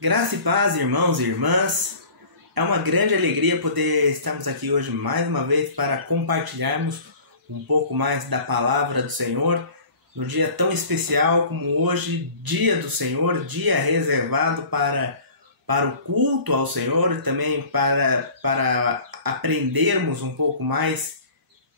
Graça e paz, irmãos e irmãs. É uma grande alegria poder estarmos aqui hoje mais uma vez para compartilharmos um pouco mais da palavra do Senhor no dia tão especial como hoje, dia do Senhor, dia reservado para o culto ao Senhor e também para aprendermos um pouco mais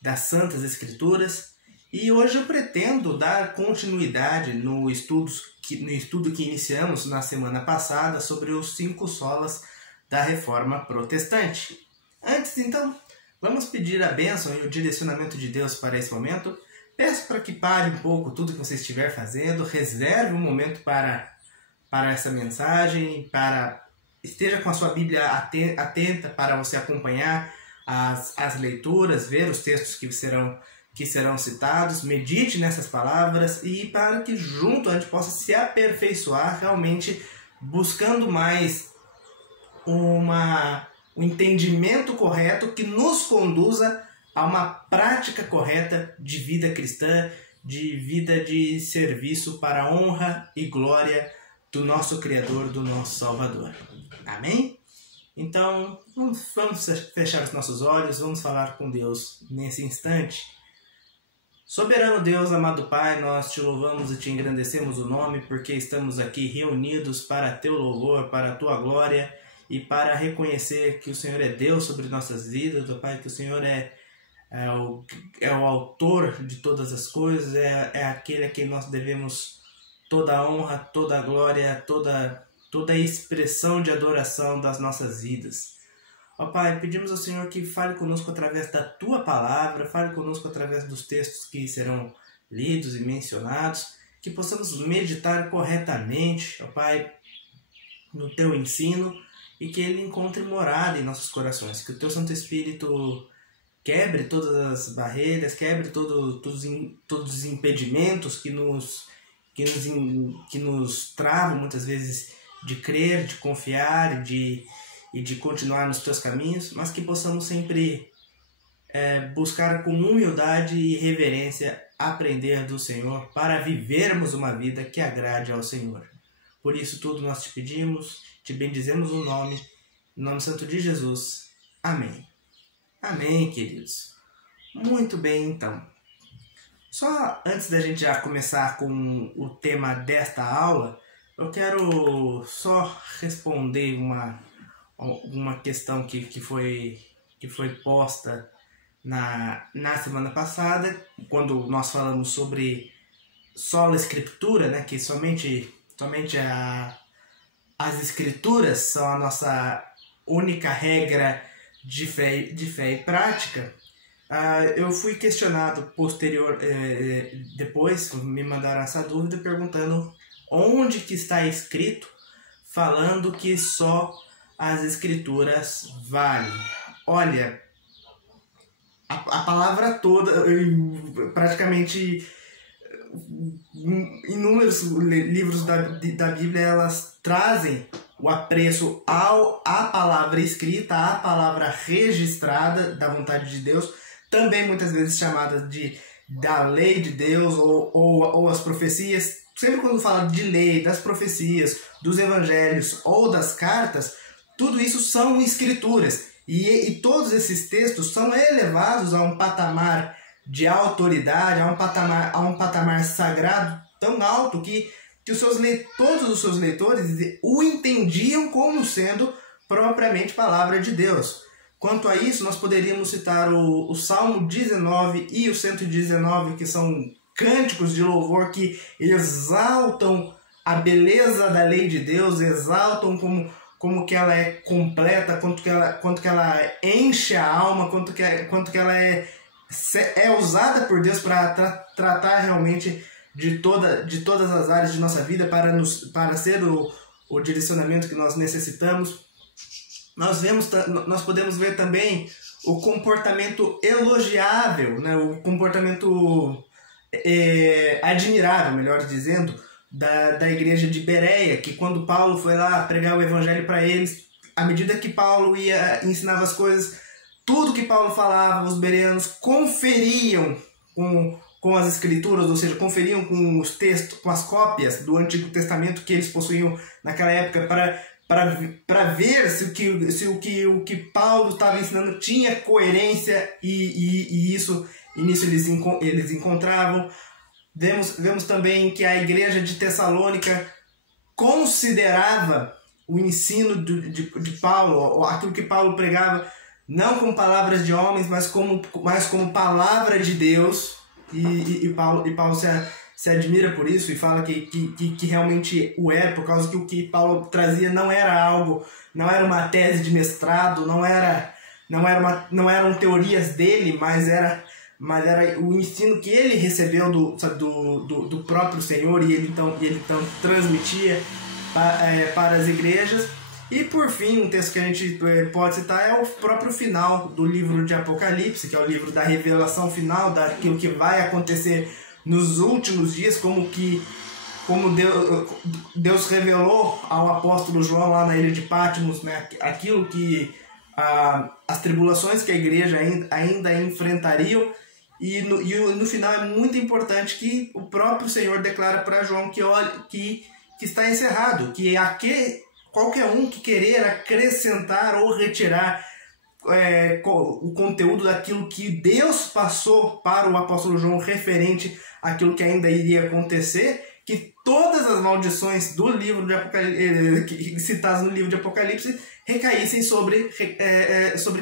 das Santas Escrituras. E hoje eu pretendo dar continuidade no estudo que iniciamos na semana passada sobre os 5 solas da Reforma Protestante. Antes, então, vamos pedir a bênção e o direcionamento de Deus para esse momento. Peço para que pare um pouco tudo que você estiver fazendo, reserve um momento para essa mensagem, esteja com a sua Bíblia atenta para você acompanhar as leituras, ver os textos que serão citados, medite nessas palavras e para que junto a gente possa se aperfeiçoar realmente buscando mais um entendimento correto que nos conduza a uma prática correta de vida cristã, de vida de serviço para a honra e glória do nosso Criador, do nosso Salvador. Amém? Então, vamos fechar os nossos olhos, vamos falar com Deus nesse instante. Soberano Deus, amado Pai, nós te louvamos e te engrandecemos o nome porque estamos aqui reunidos para teu louvor, para a tua glória e para reconhecer que o Senhor é Deus sobre nossas vidas, ó Pai, que o Senhor é o autor de todas as coisas, é aquele a quem nós devemos toda a honra, toda a glória, toda a expressão de adoração das nossas vidas. Ó Pai, pedimos ao Senhor que fale conosco através da Tua Palavra, fale conosco através dos textos que serão lidos e mencionados, que possamos meditar corretamente, ó Pai, no Teu ensino e que Ele encontre morada em nossos corações, que o Teu Santo Espírito quebre todas as barreiras, quebre todos os impedimentos que nos travam muitas vezes de crer, de confiar e de continuar nos teus caminhos, mas que possamos sempre buscar com humildade e reverência aprender do Senhor para vivermos uma vida que agrade ao Senhor. Por isso tudo nós te pedimos, te bendizemos no nome santo de Jesus. Amém. Amém, queridos. Muito bem, então. Só antes da gente já começar com o tema desta aula, eu quero só responder uma questão que foi posta na semana passada, quando nós falamos sobre sola escritura, né, que somente as escrituras são a nossa única regra de fé e prática. Eu fui questionado depois, me mandaram essa dúvida perguntando onde que está escrito falando que só as escrituras valem. Olha, a palavra toda, praticamente inúmeros livros da Bíblia, elas trazem o apreço à palavra escrita, à palavra registrada da vontade de Deus, também muitas vezes chamada da lei de Deus ou as profecias. Sempre quando fala de lei, das profecias, dos evangelhos ou das cartas, tudo isso são escrituras. E todos esses textos são elevados a um patamar de autoridade, a um patamar sagrado tão alto que todos os seus leitores o entendiam como sendo propriamente palavra de Deus. Quanto a isso, nós poderíamos citar o Salmo 19 e o 119, que são cânticos de louvor que exaltam a beleza da lei de Deus, exaltam como que ela é completa, quanto que ela enche a alma, quanto que ela é usada por Deus para tratar realmente de todas as áreas de nossa vida, para ser o direcionamento que nós necessitamos. Nós podemos ver também o comportamento elogiável, né? O comportamento admirável, melhor dizendo, da igreja de Bereia, que quando Paulo foi lá pregar o evangelho para eles, à medida que Paulo ensinava as coisas, tudo que Paulo falava, os bereanos conferiam com as escrituras, ou seja, conferiam com os textos, com as cópias do Antigo Testamento que eles possuíam naquela época, para ver se o que Paulo estava ensinando tinha coerência e nisso eles encontravam. Vemos também que a igreja de Tessalônica considerava o ensino de Paulo, aquilo que Paulo pregava, não como palavras de homens, mas como palavra de Deus. E Paulo se admira por isso e fala que realmente o é, por causa que o que Paulo trazia não era uma tese de mestrado, não eram teorias dele, mas era o ensino que ele recebeu do próprio Senhor, e ele então transmitia para as igrejas. E por fim, um texto que a gente pode citar é o próprio final do livro de Apocalipse, que é o livro da revelação final daquilo que vai acontecer nos últimos dias, como Deus revelou ao apóstolo João lá na ilha de Patmos, né, aquilo que as tribulações que a igreja ainda enfrentariam. E no final é muito importante que o próprio Senhor declara para João que está encerrado, que qualquer um que querer acrescentar ou retirar o conteúdo daquilo que Deus passou para o apóstolo João referente àquilo que ainda iria acontecer, que todas as maldições do livro de Apocalipse, citadas no livro de Apocalipse, recaíssem sobre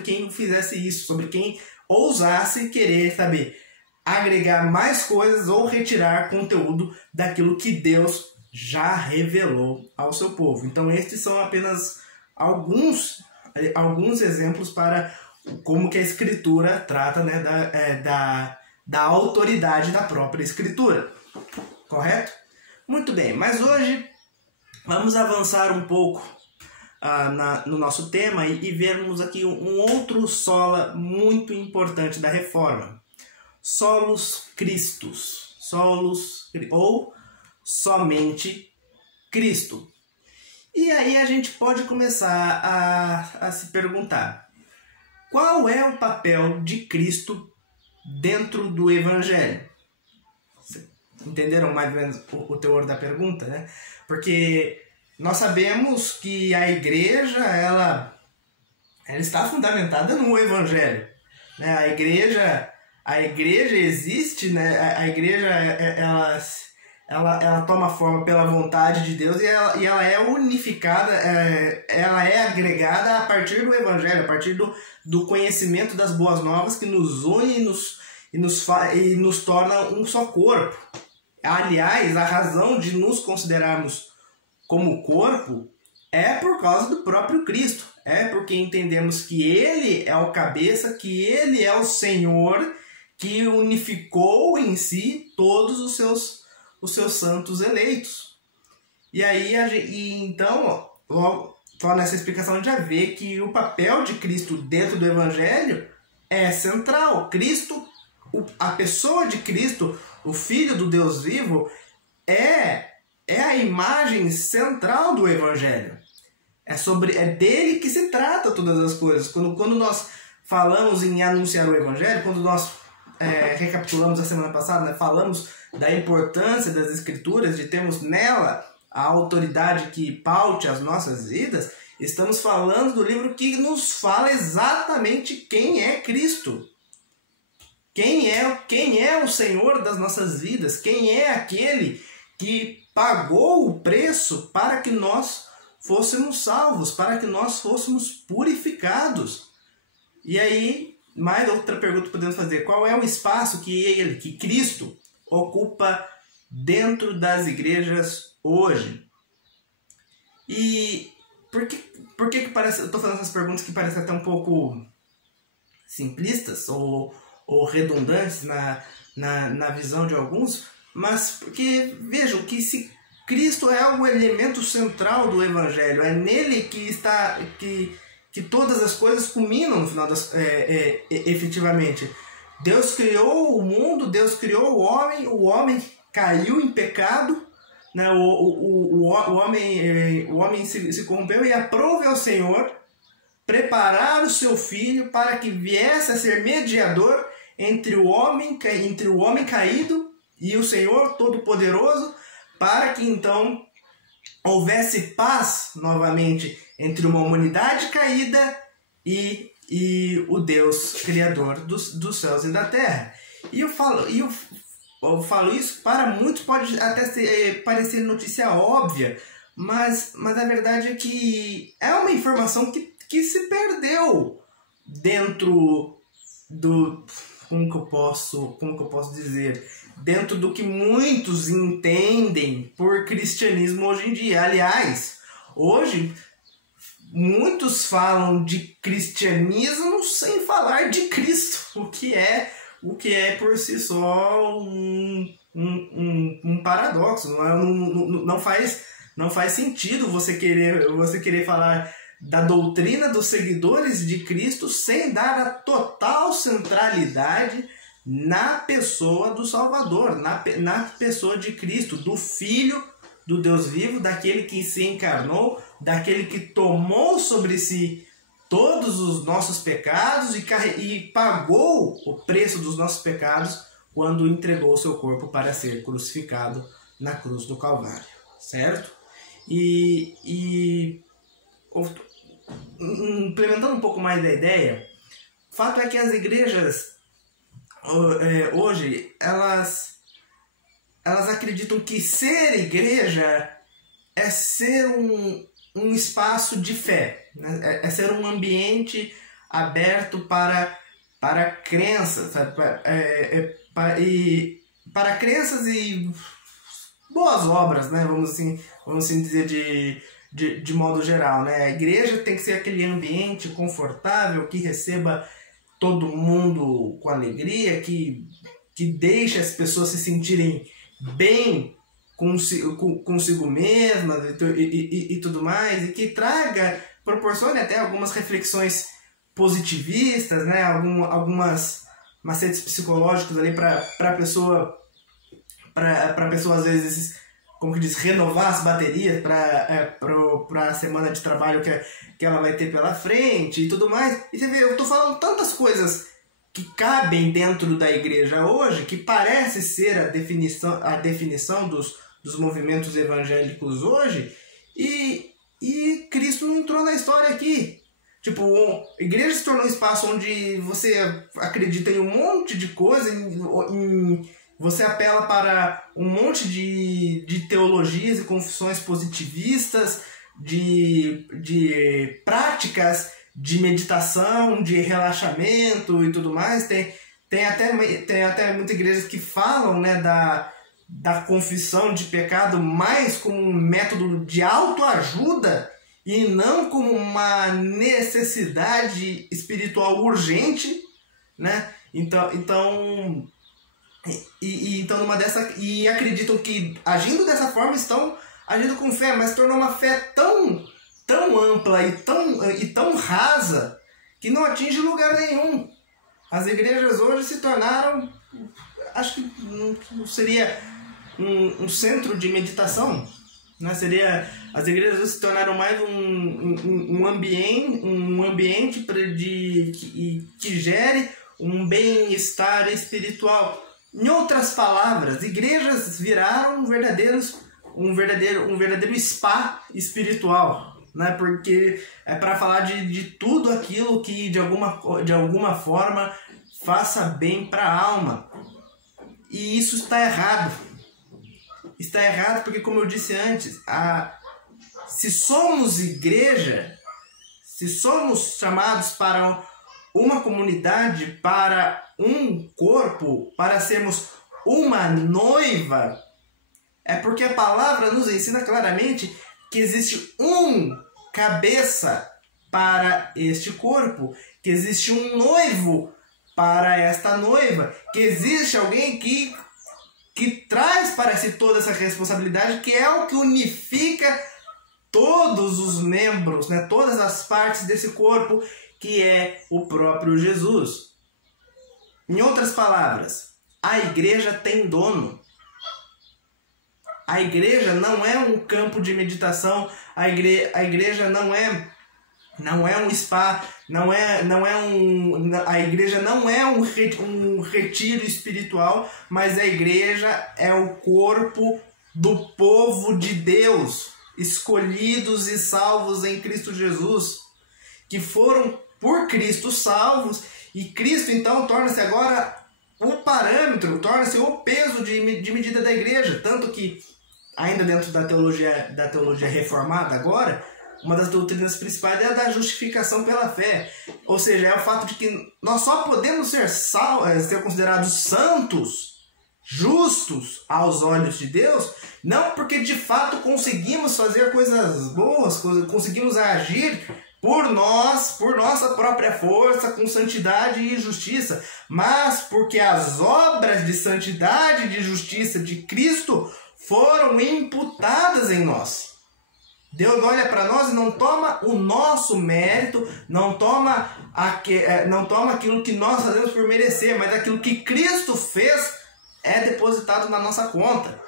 quem fizesse isso, sobre quem ousasse querer agregar mais coisas ou retirar conteúdo daquilo que Deus já revelou ao seu povo. Então estes são apenas alguns exemplos para como que a Escritura trata, né, da autoridade da própria Escritura. Correto? Muito bem, mas hoje vamos avançar um pouco no nosso tema e vermos aqui um outro sola muito importante da Reforma. Solus Christus, ou somente Cristo. E aí a gente pode começar a se perguntar: qual é o papel de Cristo dentro do Evangelho? Entenderam mais ou menos o teor da pergunta, né? Porque nós sabemos que a igreja ela está fundamentada no Evangelho, né? A igreja existe, né? A igreja ela toma forma pela vontade de Deus e ela é unificada, ela é agregada a partir do Evangelho, a partir do conhecimento das boas novas, que nos une e nos torna um só corpo. Aliás, a razão de nos considerarmos como corpo é por causa do próprio Cristo. É porque entendemos que Ele é o cabeça, que Ele é o Senhor, que unificou em si todos os seus santos eleitos. E aí, então, logo, só nessa explicação a gente já vê que o papel de Cristo dentro do Evangelho é central. Cristo, a pessoa de Cristo, o Filho do Deus vivo, é a imagem central do Evangelho. É dele que se trata todas as coisas. Quando nós falamos em anunciar o Evangelho, quando nós recapitulamos a semana passada, né, falamos da importância das Escrituras, de termos nela a autoridade que paute as nossas vidas, estamos falando do livro que nos fala exatamente quem é Cristo. Quem é o Senhor das nossas vidas? Quem é aquele que pagou o preço para que nós fôssemos salvos, para que nós fôssemos purificados? E aí, mais outra pergunta que podemos fazer: qual é o espaço que Cristo ocupa dentro das igrejas hoje? E por que parece, eu estou fazendo essas perguntas que parecem até um pouco simplistas ou redundantes na visão de alguns, mas porque vejam que se Cristo é o elemento central do Evangelho, é nele que todas as coisas culminam no final efetivamente. Deus criou o mundo, Deus criou o homem caiu em pecado, né? O homem se corrompeu e aprove ao Senhor preparar o seu Filho para que viesse a ser mediador entre o homem caído e o Senhor Todo-Poderoso, para que então houvesse paz novamente entre uma humanidade caída e o Deus Criador dos céus e da terra. E eu falo isso, para muitos pode até parecer notícia óbvia, mas a verdade é que é uma informação que se perdeu dentro do... Como que eu posso dizer? Dentro do que muitos entendem por cristianismo hoje em dia. Aliás, hoje muitos falam de cristianismo sem falar de Cristo, o que é por si só um paradoxo. Não faz sentido você querer falar da doutrina dos seguidores de Cristo sem dar a total centralidade na pessoa do Salvador, na pessoa de Cristo, do Filho do Deus vivo, daquele que se encarnou, daquele que tomou sobre si todos os nossos pecados e pagou o preço dos nossos pecados quando entregou o seu corpo para ser crucificado na cruz do Calvário, certo? Implementando um pouco mais da ideia, o fato é que as igrejas hoje, elas acreditam que ser igreja é ser um espaço de fé, né? É ser um ambiente aberto para crenças, sabe? Para crenças e boas obras, né? Vamos assim dizer de modo geral, né? A igreja tem que ser aquele ambiente confortável que receba todo mundo com alegria, que deixe as pessoas se sentirem bem consigo mesmas e tudo mais, e que proporcione até algumas reflexões positivistas, né? Algumas macetes psicológicos ali para a pessoa às vezes, como que diz, renovar as baterias para a semana de trabalho que ela vai ter pela frente e tudo mais. E você vê, eu estou falando tantas coisas que cabem dentro da igreja hoje, que parece ser a definição dos movimentos evangélicos hoje, e Cristo não entrou na história aqui. Tipo, a igreja se tornou um espaço onde você acredita em um monte de coisa, você apela para um monte de teologias e confissões positivistas, de práticas de meditação, de relaxamento e tudo mais. Tem até muitas igrejas que falam, né, da confissão de pecado mais como um método de autoajuda e não como uma necessidade espiritual urgente, né? Então acreditam que agindo dessa forma estão agindo com fé, mas tornou uma fé tão ampla e tão rasa que não atinge lugar nenhum. As igrejas hoje se tornaram, acho que seria um centro de meditação, né? As igrejas hoje se tornaram mais um ambiente que gere um bem-estar espiritual. Em outras palavras, igrejas viraram um verdadeiro spa espiritual, né? Porque é para falar de tudo aquilo que de alguma forma faça bem para a alma. E isso está errado. Está errado porque, como eu disse antes, se somos igreja, se somos chamados para uma comunidade, para um corpo, para sermos uma noiva, é porque a palavra nos ensina claramente que existe um cabeça para este corpo, que existe um noivo para esta noiva, que existe alguém que traz para si toda essa responsabilidade, que é o que unifica todos os membros, né, todas as partes desse corpo, que é o próprio Jesus. Em outras palavras, a igreja tem dono. A igreja não é um campo de meditação, a igreja não é um spa, a igreja não é um retiro espiritual, mas a igreja é o corpo do povo de Deus. escolhidos e salvos em Cristo Jesus, que foram por Cristo salvos, e Cristo então torna-se agora o parâmetro, torna-se o peso de medida da igreja, tanto que ainda dentro da teologia reformada agora, uma das doutrinas principais é a da justificação pela fé, ou seja, é o fato de que nós só podemos ser considerados santos, justos aos olhos de Deus, não porque de fato conseguimos fazer coisas boas, conseguimos agir por nossa própria força, com santidade e justiça, mas porque as obras de santidade e de justiça de Cristo foram imputadas em nós. Deus olha para nós e não toma o nosso mérito, não toma aquilo que nós fazemos por merecer, mas aquilo que Cristo fez é depositado na nossa conta.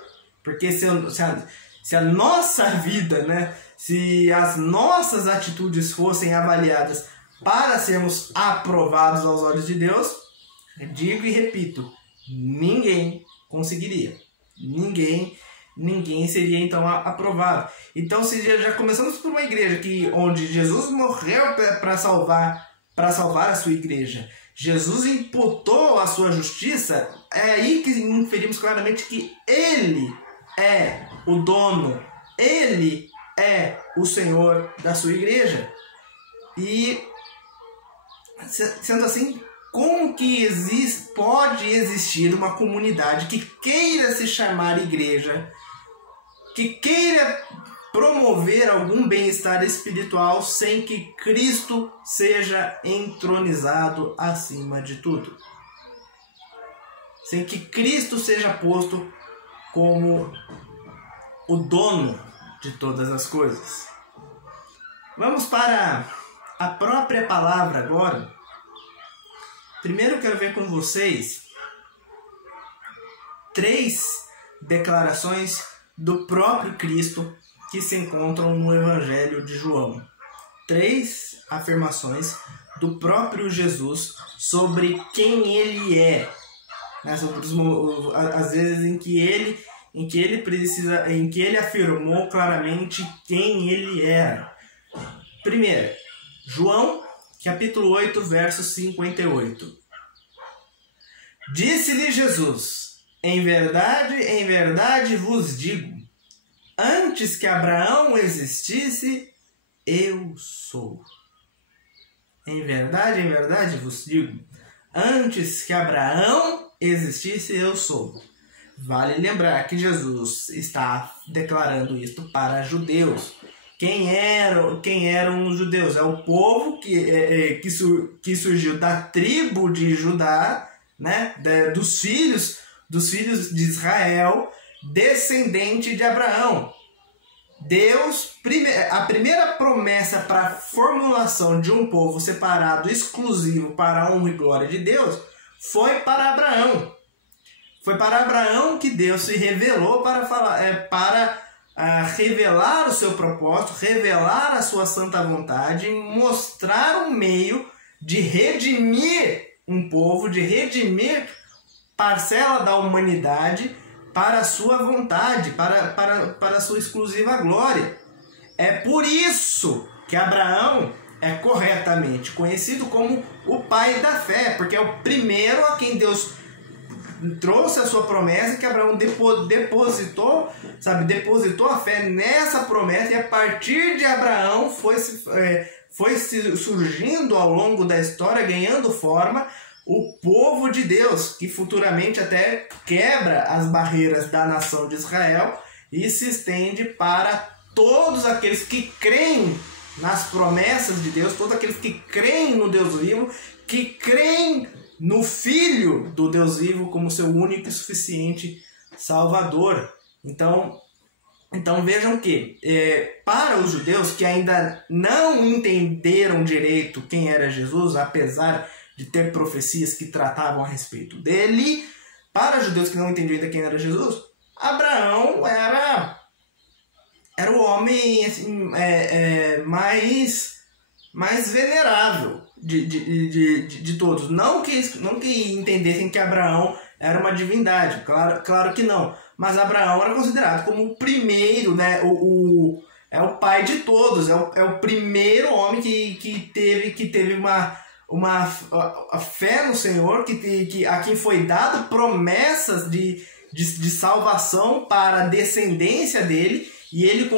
Porque se a nossa vida, né, se as nossas atitudes fossem avaliadas para sermos aprovados aos olhos de Deus, digo e repito, ninguém conseguiria. Ninguém seria então aprovado. Então, se já começamos por uma igreja onde Jesus morreu para salvar a sua igreja, Jesus imputou a sua justiça, é aí que inferimos claramente que Ele é o dono, Ele é o Senhor da sua igreja. E, sendo assim, como que pode existir uma comunidade que queira se chamar igreja, que queira promover algum bem-estar espiritual sem que Cristo seja entronizado acima de tudo? Sem que Cristo seja posto como o dono de todas as coisas. Vamos para a própria palavra agora. Primeiro eu quero ver com vocês 3 declarações do próprio Cristo que se encontram no Evangelho de João. 3 afirmações do próprio Jesus sobre quem ele é, né? Sobre as vezes em que ele afirmou claramente quem ele era. Primeiro, João capítulo 8, verso 58. Disse-lhe Jesus: em verdade vos digo, antes que Abraão existisse, eu sou. Em verdade vos digo, antes que Abraão existisse, eu sou. Vale lembrar que Jesus está declarando isto para judeus. Quem eram os judeus? É o povo que surgiu da tribo de Judá, né? dos filhos de Israel, descendente de Abraão. A primeira promessa para a formulação de um povo separado, exclusivo para a honra e glória de Deus, foi para Abraão. Foi para Abraão que Deus se revelou para revelar o seu propósito, revelar a sua santa vontade, mostrar um meio de redimir um povo, de redimir parcela da humanidade para a sua vontade, para a sua exclusiva glória. É por isso que Abraão é corretamente conhecido como o pai da fé, porque é o primeiro a quem Deus trouxe a sua promessa, que Abraão depositou a fé nessa promessa, e a partir de Abraão foi surgindo ao longo da história, ganhando forma, o povo de Deus, que futuramente até quebra as barreiras da nação de Israel e se estende para todos aqueles que creem nas promessas de Deus, todos aqueles que creem no Deus vivo, que creem no Filho do Deus vivo como seu único e suficiente Salvador. Então vejam que para os judeus que ainda não entenderam direito quem era Jesus, apesar de ter profecias que tratavam a respeito dele, para os judeus que não entendiam ainda quem era Jesus, Abraão era o homem assim, mais venerável de todos. Não que entendessem que Abraão era uma divindade, claro que não. Mas Abraão era considerado como o primeiro, né, é o pai de todos, é o primeiro homem que teve a fé no Senhor, a quem foi dado promessas de salvação para a descendência dele, e ele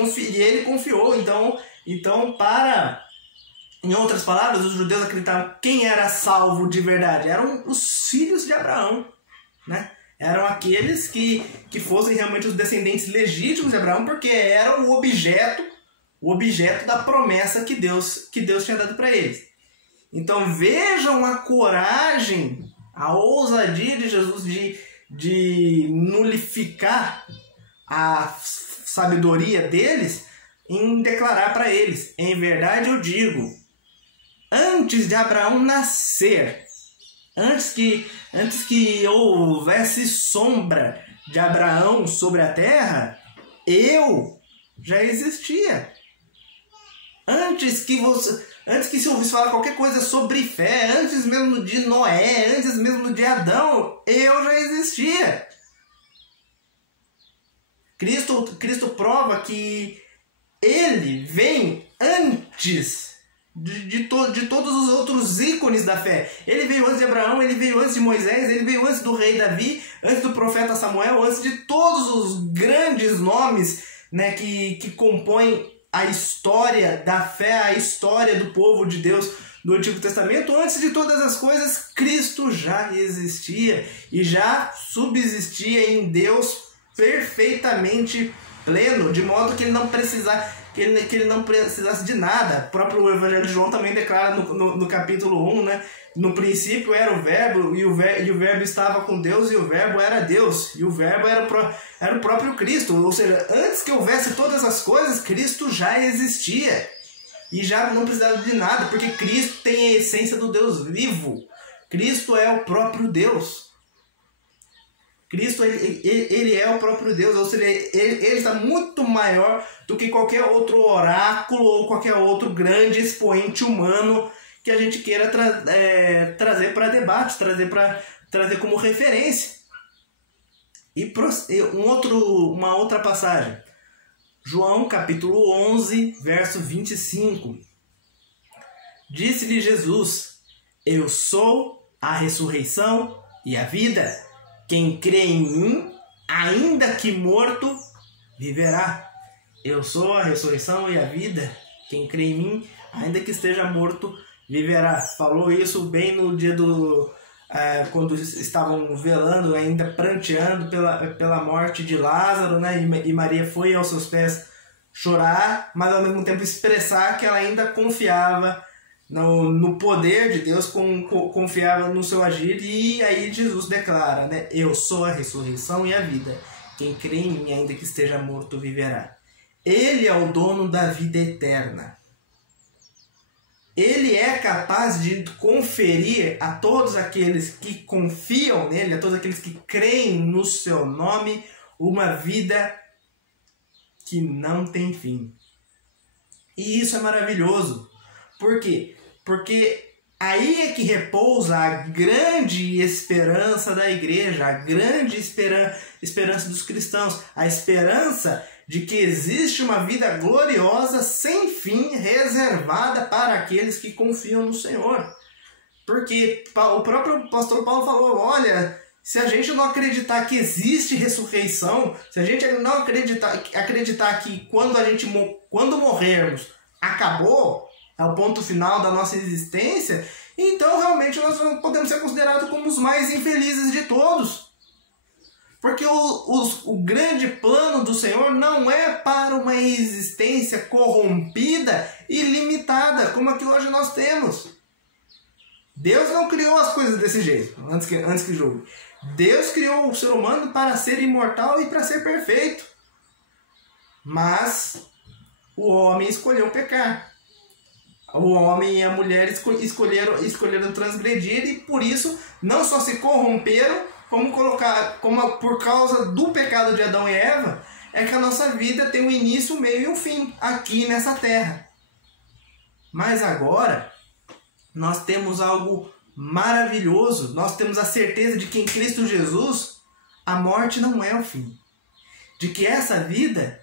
confiou. Então, em outras palavras, os judeus acreditavam quem era salvo de verdade. Eram os filhos de Abraão, né? Eram aqueles que fossem realmente os descendentes legítimos de Abraão, porque era o objeto da promessa que Deus tinha dado para eles. Então vejam a coragem, a ousadia de Jesus de nulificar a sabedoria deles em declarar para eles: em verdade eu digo, antes de Abraão nascer, antes que houvesse sombra de Abraão sobre a terra, eu já existia. Antes que se ouvisse falar qualquer coisa sobre fé, antes mesmo de Noé, antes mesmo de Adão, eu já existia. Cristo prova que ele vem antes de todos os outros ícones da fé. Ele veio antes de Abraão, ele veio antes de Moisés, ele veio antes do rei Davi, antes do profeta Samuel, antes de todos os grandes nomes, né, que compõem a história da fé, a história do povo de Deus do Antigo Testamento. Antes de todas as coisas, Cristo já existia e já subsistia em Deus perfeitamente pleno, de modo que ele não precisasse de nada. O próprio Evangelho de João também declara no capítulo 1, né? No princípio era o Verbo, e o Verbo estava com Deus, e o Verbo era Deus, e o Verbo era o próprio Cristo. Ou seja, antes que houvesse todas as coisas, Cristo já existia. E já não precisava de nada, porque Cristo tem a essência do Deus vivo. Cristo é o próprio Deus. Cristo, ele é o próprio Deus, ou seja, ele está muito maior do que qualquer outro oráculo ou qualquer outro grande expoente humano que a gente queira trazer para debate, trazer como referência. E uma outra passagem, João capítulo 11, verso 25. Disse-lhe Jesus: eu sou a ressurreição e a vida. Quem crê em mim, ainda que morto, viverá. Eu sou a ressurreição e a vida. Quem crê em mim, ainda que esteja morto, viverá. Falou isso bem no dia quando estavam velando, ainda pranteando pela morte de Lázaro, né? E Maria foi aos seus pés chorar, mas ao mesmo tempo expressar que ela ainda confiava no poder de Deus, confiava no seu agir. E aí Jesus declara, né? Eu sou a ressurreição e a vida. Quem crê em mim, ainda que esteja morto, viverá. Ele é o dono da vida eterna. Ele é capaz de conferir a todos aqueles que confiam nele, a todos aqueles que creem no seu nome, uma vida que não tem fim. E isso é maravilhoso. Por quê? Porque aí é que repousa a grande esperança da igreja, a grande esperança dos cristãos, a esperança de que existe uma vida gloriosa, sem fim, reservada para aqueles que confiam no Senhor. Porque o próprio apóstolo Paulo falou, olha, se a gente não acreditar que existe ressurreição, se a gente não acreditar que quando morrermos, acabou, é o ponto final da nossa existência, então realmente nós podemos ser considerados como os mais infelizes de todos. Porque o grande plano do Senhor não é para uma existência corrompida e limitada, como a que hoje nós temos. Deus não criou as coisas desse jeito, antes que julgue. Deus criou o ser humano para ser imortal e para ser perfeito. Mas o homem escolheu pecar. O homem e a mulher escolheram transgredir, e por isso não só se corromperam, como por causa do pecado de Adão e Eva, é que a nossa vida tem um início, um meio e um fim aqui nessa terra. Mas agora nós temos algo maravilhoso. Nós temos a certeza de que em Cristo Jesus a morte não é o fim, de que essa vida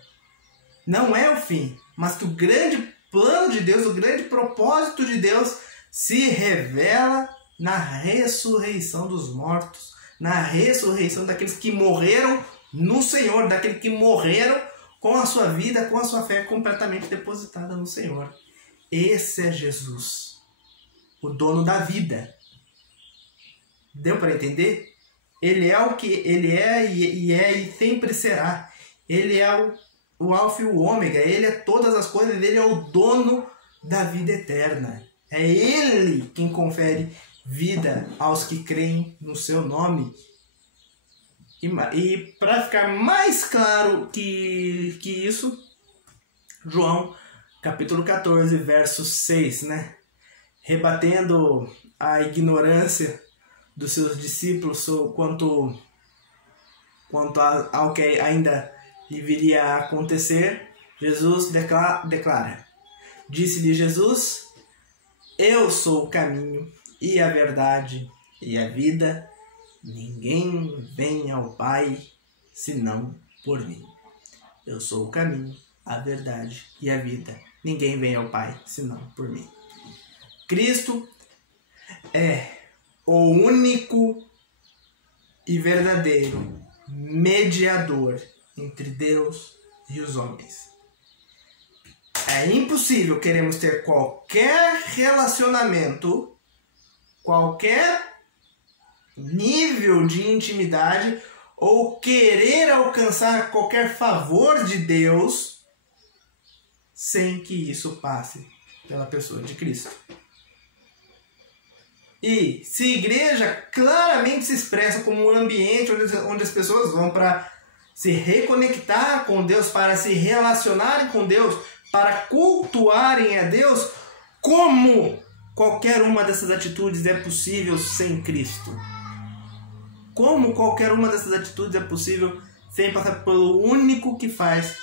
não é o fim, mas que o grande plano de Deus, o grande propósito de Deus se revela na ressurreição dos mortos, na ressurreição daqueles que morreram no Senhor, daqueles que morreram com a sua vida, com a sua fé completamente depositada no Senhor. Esse é Jesus, o dono da vida. Deu para entender? Ele é o que ele é e sempre será. Ele é o Alfa e o Ômega, ele é todas as coisas, ele é o dono da vida eterna. É ele quem confere vida aos que creem no seu nome. E para ficar mais claro que isso, João capítulo 14, verso 6, né? Rebatendo a ignorância dos seus discípulos quanto ao que ainda viria a acontecer, Jesus declara: disse-lhe Jesus: eu sou o caminho e a verdade e a vida, ninguém vem ao Pai senão por mim. Eu sou o caminho, a verdade e a vida, ninguém vem ao Pai senão por mim. Cristo é o único e verdadeiro mediador entre Deus e os homens. É impossível queremos ter qualquer relacionamento, qualquer nível de intimidade ou querer alcançar qualquer favor de Deus sem que isso passe pela pessoa de Cristo. E se a igreja claramente se expressa como um ambiente onde as pessoas vão para se reconectar com Deus, para se relacionarem com Deus, para cultuarem a Deus, como qualquer uma dessas atitudes é possível sem Cristo? Como qualquer uma dessas atitudes é possível sem passar pelo único que faz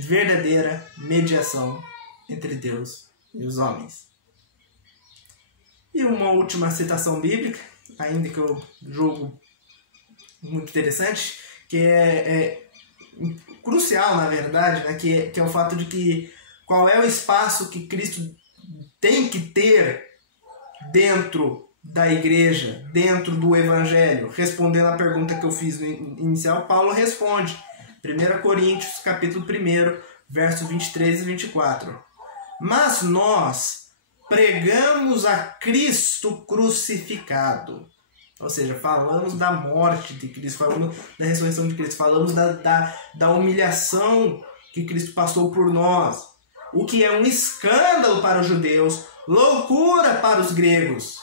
verdadeira mediação entre Deus e os homens? E uma última citação bíblica, ainda que eu julgo muito interessante, que é crucial, na verdade, né? que é o fato de que qual é o espaço que Cristo tem que ter dentro da igreja, dentro do evangelho. Respondendo à pergunta que eu fiz no inicial, Paulo responde, 1 Coríntios, capítulo 1, versos 23 e 24. Mas nós pregamos a Cristo crucificado. Ou seja, falamos da morte de Cristo, falamos da ressurreição de Cristo, falamos da humilhação que Cristo passou por nós. O que é um escândalo para os judeus, loucura para os gregos,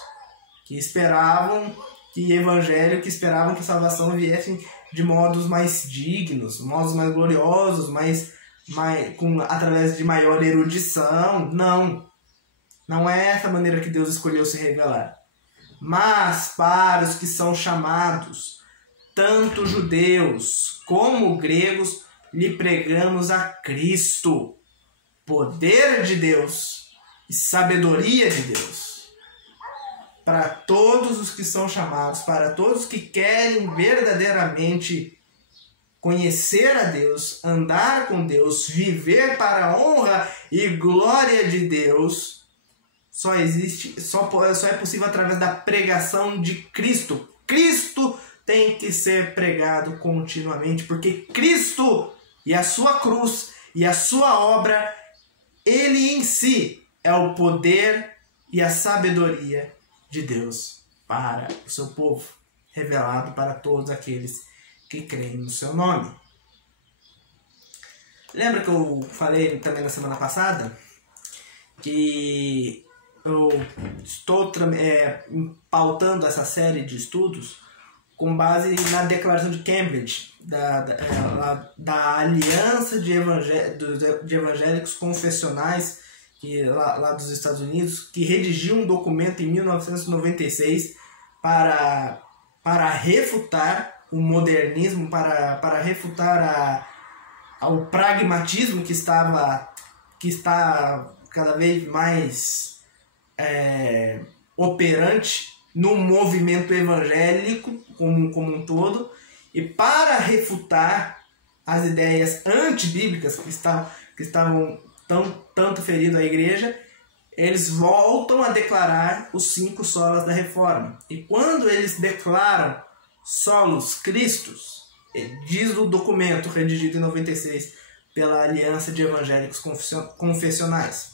que esperavam que evangelho, que esperavam que salvação viesse de modos mais dignos, modos mais gloriosos, através de maior erudição. Não é essa maneira que Deus escolheu se revelar. Mas para os que são chamados, tanto judeus como gregos, lhe pregamos a Cristo, poder de Deus e sabedoria de Deus. Para todos os que são chamados, para todos que querem verdadeiramente conhecer a Deus, andar com Deus, viver para a honra e glória de Deus, só é possível através da pregação de Cristo. Cristo tem que ser pregado continuamente, porque Cristo e a sua cruz e a sua obra, ele em si é o poder e a sabedoria de Deus para o seu povo, revelado para todos aqueles que creem no seu nome. Lembra que eu falei também na semana passada que eu estou pautando essa série de estudos com base na declaração de Cambridge, da Aliança de Evangélicos Confessionais lá dos Estados Unidos, que redigiu um documento em 1996 para refutar o modernismo, para refutar o pragmatismo que está cada vez mais operante no movimento evangélico como um todo, e para refutar as ideias antibíblicas que estavam tanto ferido a igreja, eles voltam a declarar os 5 solas da Reforma. E quando eles declaram solos Cristos, diz o documento redigido em 96 pela Aliança de Evangélicos Confessionais,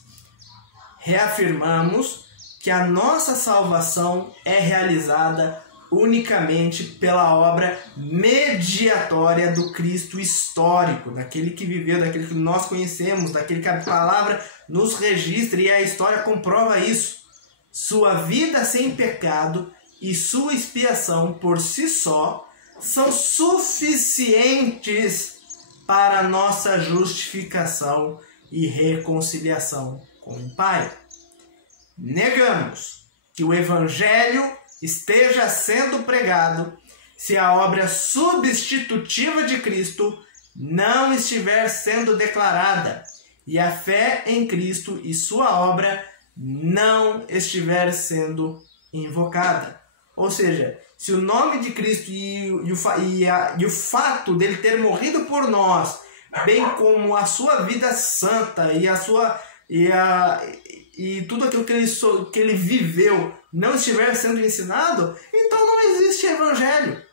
reafirmamos que a nossa salvação é realizada unicamente pela obra mediatória do Cristo histórico, daquele que viveu, daquele que nós conhecemos, daquele que a palavra nos registra e a história comprova isso. Sua vida sem pecado e sua expiação por si só são suficientes para a nossa justificação e reconciliação com o Pai. Negamos que o Evangelho esteja sendo pregado se a obra substitutiva de Cristo não estiver sendo declarada e a fé em Cristo e sua obra não estiver sendo invocada. Ou seja, se o nome de Cristo e o fato dele ter morrido por nós, bem como a sua vida santa e tudo aquilo que ele viveu não estiver sendo ensinado, então não existe evangelho.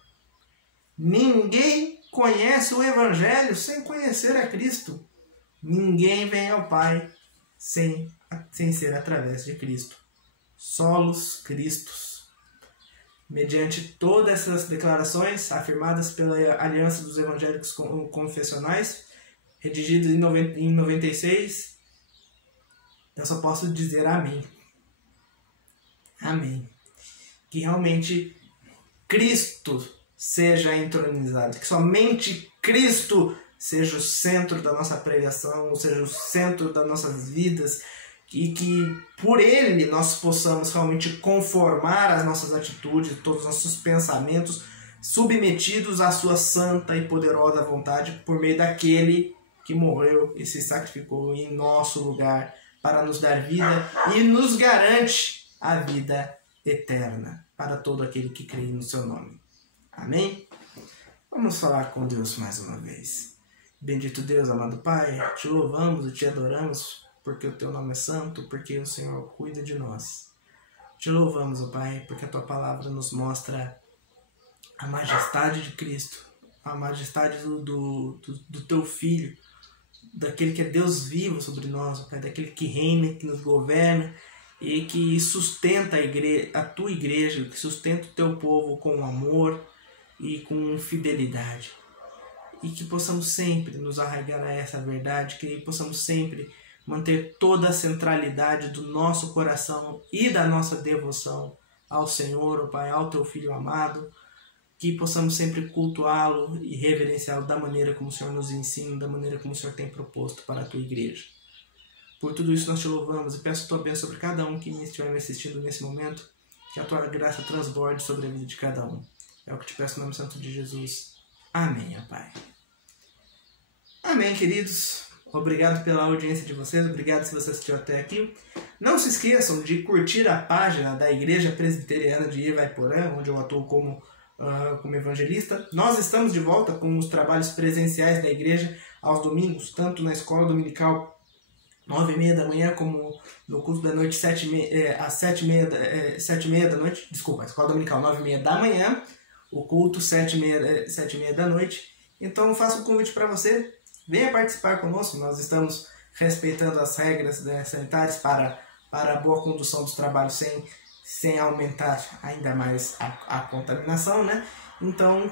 Ninguém conhece o evangelho sem conhecer a Cristo. Ninguém vem ao Pai sem ser através de Cristo. Solos Cristos. Mediante todas essas declarações afirmadas pela Aliança dos Evangélicos Confessionais, redigidas em 96, eu só posso dizer amém. Amém. Que realmente Cristo seja entronizado. Que somente Cristo seja o centro da nossa pregação, seja o centro das nossas vidas. E que por Ele nós possamos realmente conformar as nossas atitudes, todos os nossos pensamentos, submetidos à sua santa e poderosa vontade, por meio daquele que morreu e se sacrificou em nosso lugar, para nos dar vida e nos garante a vida eterna para todo aquele que crê no seu nome. Amém? Vamos falar com Deus mais uma vez. Bendito Deus, amado Pai, te louvamos e te adoramos porque o teu nome é santo, porque o Senhor cuida de nós. Te louvamos, ó Pai, porque a tua palavra nos mostra a majestade de Cristo, a majestade do teu Filho, daquele que é Deus vivo sobre nós, Pai, daquele que reina, que nos governa e que sustenta a tua igreja, que sustenta o teu povo com amor e com fidelidade. E que possamos sempre nos arraigar a essa verdade, que possamos sempre manter toda a centralidade do nosso coração e da nossa devoção ao Senhor, Pai, ao teu Filho amado, que possamos sempre cultuá-lo e reverenciá-lo da maneira como o Senhor nos ensina, da maneira como o Senhor tem proposto para a tua igreja. Por tudo isso nós te louvamos e peço a tua bênção sobre cada um que estiver me assistindo nesse momento, que a tua graça transborde sobre a vida de cada um. É o que te peço no nome santo de Jesus. Amém, ó Pai. Amém, queridos. Obrigado pela audiência de vocês, obrigado se você assistiu até aqui. Não se esqueçam de curtir a página da Igreja Presbiteriana de Ivaiporã, onde eu atuo como evangelista. Nós estamos de volta com os trabalhos presenciais da igreja aos domingos, tanto na escola dominical 9h30 da manhã, como no culto da noite às 7h30 da noite. Desculpa, a escola dominical 9h30 da manhã, o culto 7h30 da noite. Então faço um convite para você, venha participar conosco. Nós estamos respeitando as regras sanitárias para a boa condução dos trabalhos sem aumentar ainda mais a contaminação, né? Então,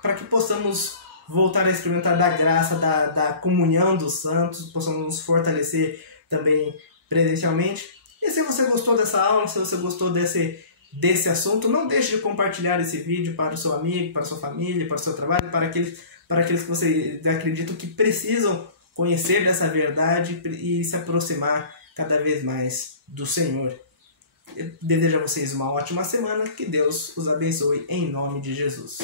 para que possamos voltar a experimentar da graça, da comunhão dos santos, possamos nos fortalecer também presencialmente. E se você gostou dessa aula, se você gostou desse assunto, não deixe de compartilhar esse vídeo para o seu amigo, para a sua família, para o seu trabalho, para aqueles que você acredita que precisam conhecer dessa verdade e se aproximar cada vez mais do Senhor. Eu desejo a vocês uma ótima semana, que Deus os abençoe em nome de Jesus.